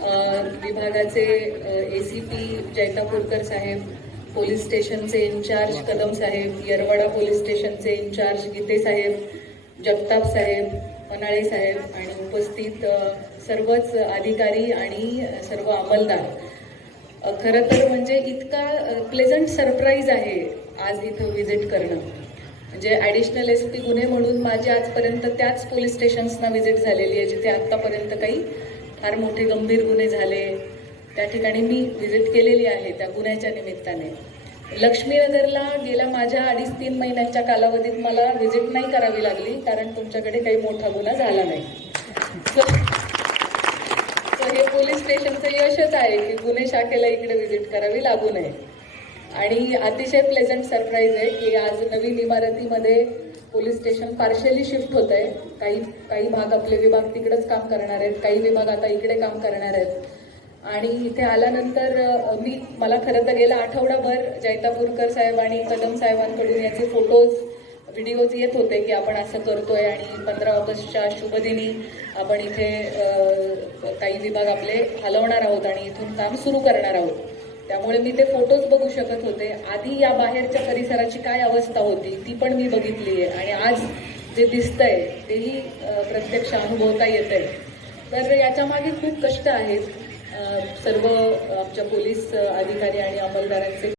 विभागाचे ACP जैतापूरकर साहेब, police स्टेशनचे in-charge Kadam साहेब, Yerwada police स्टेशनचे इन्चार्ज गीते साहेब, जगताप साहेब, मनाळे साहेब आणि उपस्थित सर्वच अधिकारी आणि सर्व अंमलदार. खरं तर म्हणजे इतका प्लेझंट सरप्राईज आहे आज इथं व्हिजिट करणं. म्हणजे ॲडिशनल SP गुन्हे म्हणून माझी आजपर्यंत त्याच पोलीस स्टेशन्सना व्हिजिट झालेली आहे जिथे आत्तापर्यंत काही फार मोठे गंभीर गुन्हे झाले. त्या ठिकाणी मी व्हिजिट केलेली आहे त्या गुन्ह्याच्या निमित्ताने. लक्ष्मीनगरला गेल्या माझ्या 2.5-3 महिन्यांच्या कालावधीत मला व्हिजिट नाही करावी लागली कारण तुमच्याकडे काही मोठा गुन्हा झाला नाही. तर हे पोलीस स्टेशनचं यशच आहे की गुन्हे शाखेला इकडे व्हिजिट करावी लागू नये. आणि अतिशय प्लेझंट सरप्राईज आहे की आज नवीन इमारतीमध्ये पोलीस स्टेशन पार्शियली शिफ्ट होत आहे. काही भाग आपले विभाग तिकडेच काम करणार आहेत, काही विभाग आता इकडे काम करणार आहेत. आणि इथे आल्यानंतर मला खरं तर गेला आठवडाभर जैतापूरकर साहेब आणि कदम साहेबांकडून याचे फोटोज व्हिडिओज येत होते की आपण असं करतोय आणि 15 ऑगस्टच्या शुभदिनी आपण इथे काही विभाग आपले हलवणार आहोत आणि इथून काम सुरू करणार आहोत. त्यामुळे मी ते फोटोज बघू शकत होते. आधी या बाहेरच्या परिसराची काय अवस्था होती ती पण मी बघितली आहे आणि आज जे दिसतंय तेही प्रत्यक्ष अनुभवता येत आहे. तर याच्यामागे खूप कष्ट आहेत सर्व आमच्या पोलीस अधिकारी आणि अंमलदारांचे.